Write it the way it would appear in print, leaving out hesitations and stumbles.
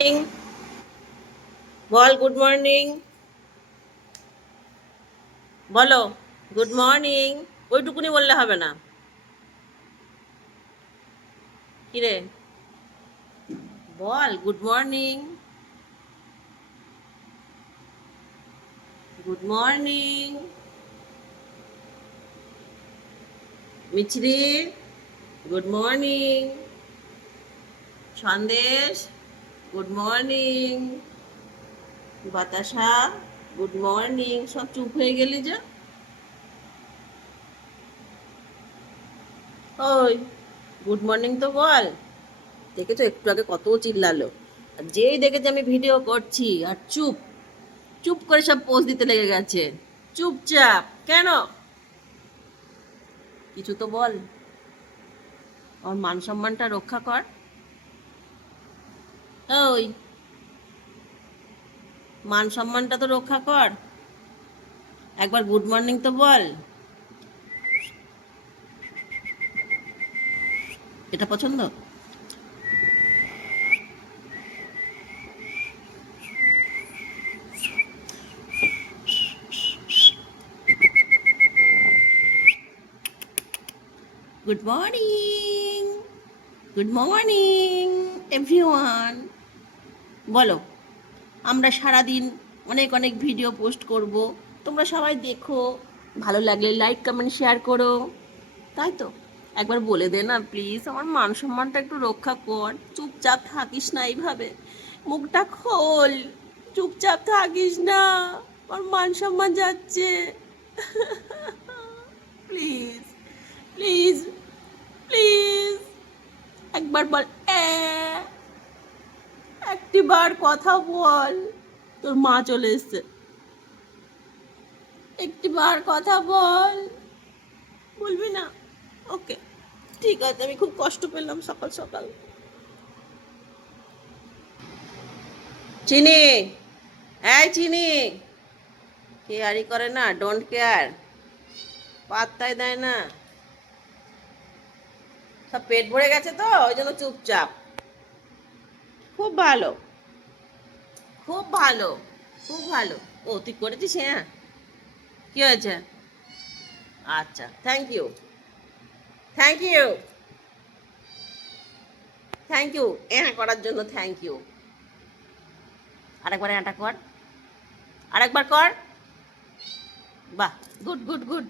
morning বল good morning বলো good morning ওইটুকুনি বললে হবে না কিরে বল গুড মর্নিং গুড মর্নিং মিছরি good morning Sandesh good morning বাতাসা গুড মর্নিং সব চুপ হয়ে গেলি যে ওই গুড মর্নিং তো বল দেখেছো একটু আগে কত চিল্লালো আর যেই দেখেছে আমি ভিডিও করছি আর চুপ চুপ করে সব পোজ দিতে লেগে গেছে চুপচাপ কেন কিছু তো বল আমার মান সম্মানটা রক্ষা কর ওই মান সম্মানটা তো রক্ষা কর একবার গুড মর্নিং তো বল এটা পছন্দ good morning good morning everyone বলো আমরা সারাদিন অনেক অনেক ভিডিও পোস্ট করব তোমরা সবাই দেখো ভালো লাগলে লাইক কমেন্ট শেয়ার করো তাই তো একবার বলে দে না প্লিজ আমার মান সম্মানটা একটু রক্ষা কর চুপচাপ থাকিস না এইভাবে মুখটা খোল চুপচাপ থাকিস না আমার মান সম্মান যাচ্ছে প্লিজ প্লিজ প্লিজ একবার বল একটি বার কথা বল তোর মা চলে এসছে একটি বার কথা বল বলবি না ওকে ঠিক আছে আমি খুব কষ্ট পেলাম সকাল সকাল চিনি এই চিনি কেয়ারই করে না ডোন্ট কেয়ার পাত্তাই দেয় না সব পেট ভরে গেছে তো ওই জন্য চুপচাপ খুব ভালো খুব ভালো খুব ভালো ও তুই করেছিস হ্যাঁ কি হয়েছে আচ্ছা thank you thank you thank you করার জন্য থ্যাংক ইউ আরেকবার এটা কর আরেকবার কর বাহ গুড গুড গুড